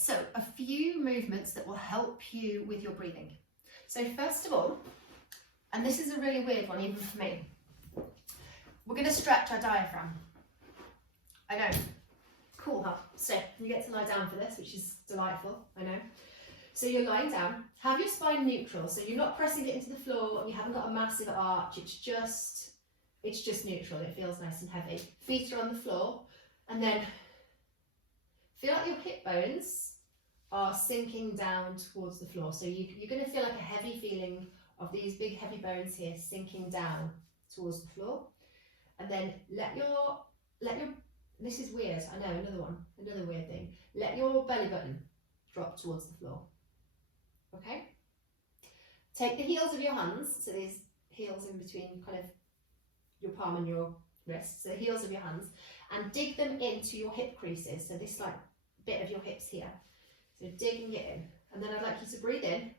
So a few movements that will help you with your breathing. So first of all, and this is a really weird one even for me, we're going to stretch our diaphragm. I know, cool, huh? So you get to lie down for this, which is delightful, I know. So you're lying down, have your spine neutral, so you're not pressing it into the floor, you haven't got a massive arch, it's just neutral, it feels nice and heavy. Feet are on the floor, and then feel like your hip bones are sinking down towards the floor. So you're going to feel like a heavy feeling of these big heavy bones here sinking down towards the floor. And then let your, this is weird, I know, another weird thing. Let your belly button drop towards the floor. Okay? Take the heels of your hands, so these heels in between kind of your palm and your wrist, so the heels of your hands, and dig them into your hip creases, so this like bit of your hips here. So digging it in, and then I'd like you to breathe in,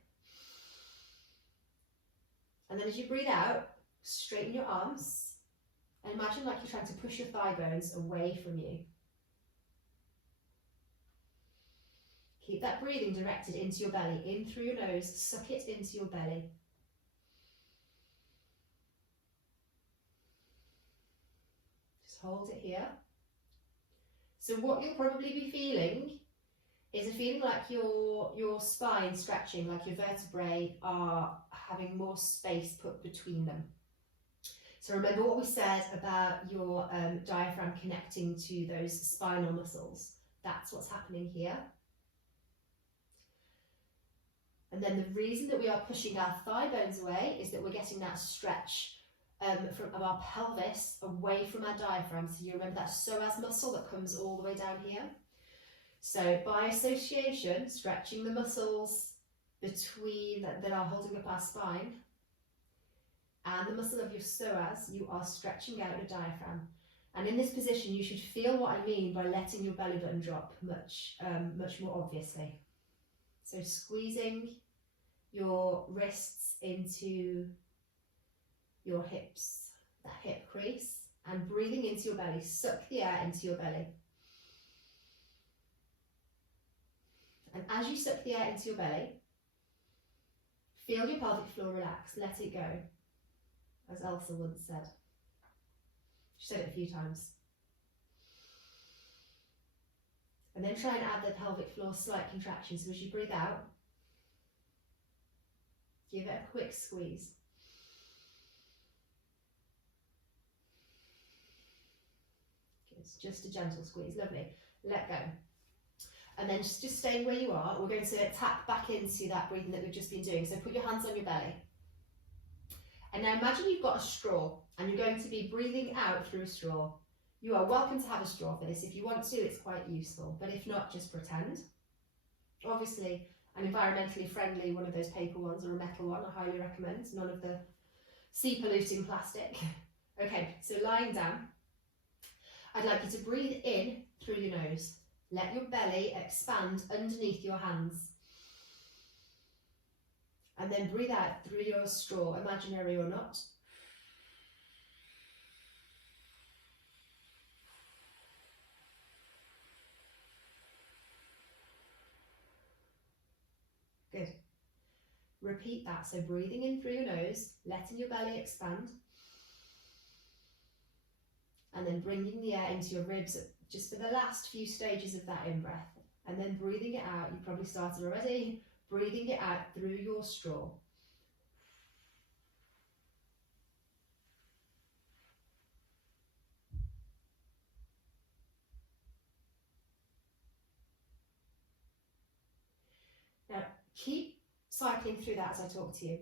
and then as you breathe out, straighten your arms, and imagine like you're trying to push your thigh bones away from you. Keep that breathing directed into your belly, in through your nose, suck it into your belly. Just hold it here. So what you'll probably be feeling is a feeling like your spine stretching, like your vertebrae are having more space put between them. So remember what we said about your diaphragm connecting to those spinal muscles. That's what's happening here. And then the reason that we are pushing our thigh bones away is that we're getting that stretch from our pelvis away from our diaphragm. So you remember that psoas muscle that comes all the way down here. So by association, stretching the muscles between that are holding up our spine and the muscle of your psoas, you are stretching out your diaphragm. And in this position, you should feel what I mean by letting your belly button drop much more obviously. So squeezing your wrists into your hips, that hip crease, and breathing into your belly. Suck the air into your belly. And as you suck the air into your belly, feel your pelvic floor relax, let it go, as Elsa once said. She said it a few times. And then try and add the pelvic floor slight contraction. So as you breathe out, give it a quick squeeze. It's just a gentle squeeze, lovely. Let go. And then just staying where you are, we're going to tap back into that breathing that we've just been doing. So put your hands on your belly. And now imagine you've got a straw and you're going to be breathing out through a straw. You are welcome to have a straw for this. If you want to, it's quite useful, but if not, just pretend. Obviously, an environmentally friendly, one of those paper ones or a metal one, I highly recommend. None of the sea polluting plastic. Okay, so lying down, I'd like you to breathe in through your nose. Let your belly expand underneath your hands. And then breathe out through your straw, imaginary or not. Good. Repeat that. So breathing in through your nose, letting your belly expand. And then bringing the air into your ribs just for the last few stages of that in-breath. And then breathing it out. You probably started already. Breathing it out through your straw. Now, keep cycling through that as I talk to you.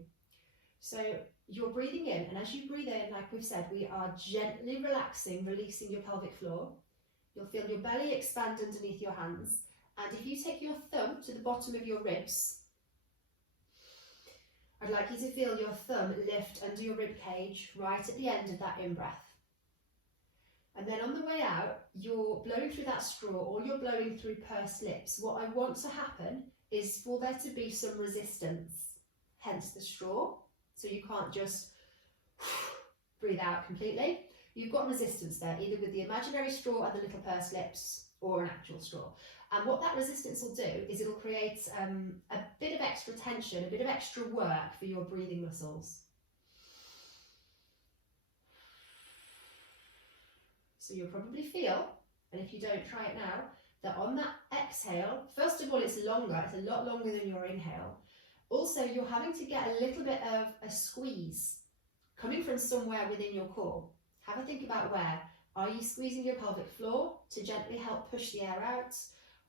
So you're breathing in, and as you breathe in, like we've said, we are gently relaxing, releasing your pelvic floor. You'll feel your belly expand underneath your hands. And if you take your thumb to the bottom of your ribs, I'd like you to feel your thumb lift under your rib cage right at the end of that in-breath. And then on the way out, you're blowing through that straw or you're blowing through pursed lips. What I want to happen is for there to be some resistance, hence the straw. So you can't just breathe out completely. You've got resistance there, either with the imaginary straw and the little pursed lips, or an actual straw. And what that resistance will do is it'll create a bit of extra tension, a bit of extra work for your breathing muscles. So you'll probably feel, and if you don't, try it now, that on that exhale, first of all, it's longer, it's a lot longer than your inhale. Also, you're having to get a little bit of a squeeze coming from somewhere within your core. Have a think about where. Are you squeezing your pelvic floor to gently help push the air out?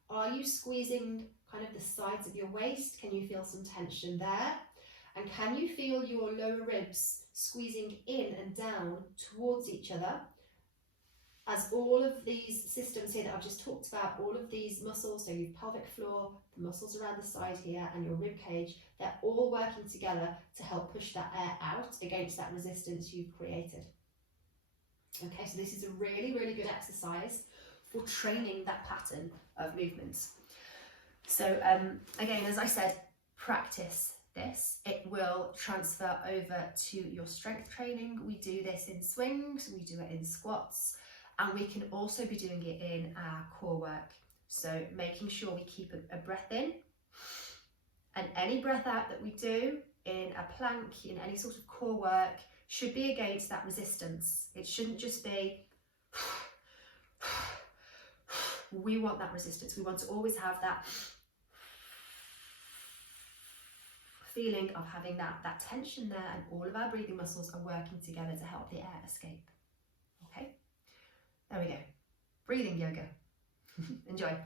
Are you squeezing kind of the sides of your waist? Can you feel some tension there? And can you feel your lower ribs squeezing in and down towards each other? As all of these systems here that I've just talked about, all of these muscles, so your pelvic floor, the muscles around the side here, and your rib cage, they're all working together to help push that air out against that resistance you've created. Okay, so this is a really, really good exercise for training that pattern of movements. So again, as I said, practice this. It will transfer over to your strength training. We do this in swings, we do it in squats, and we can also be doing it in our core work. So making sure we keep a breath in, and any breath out that we do in a plank, in any sort of core work, should be against that resistance. It shouldn't just be, we want that resistance. We want to always have that feeling of having that tension there, and all of our breathing muscles are working together to help the air escape. Okay, there we go. Breathing yoga. Enjoy.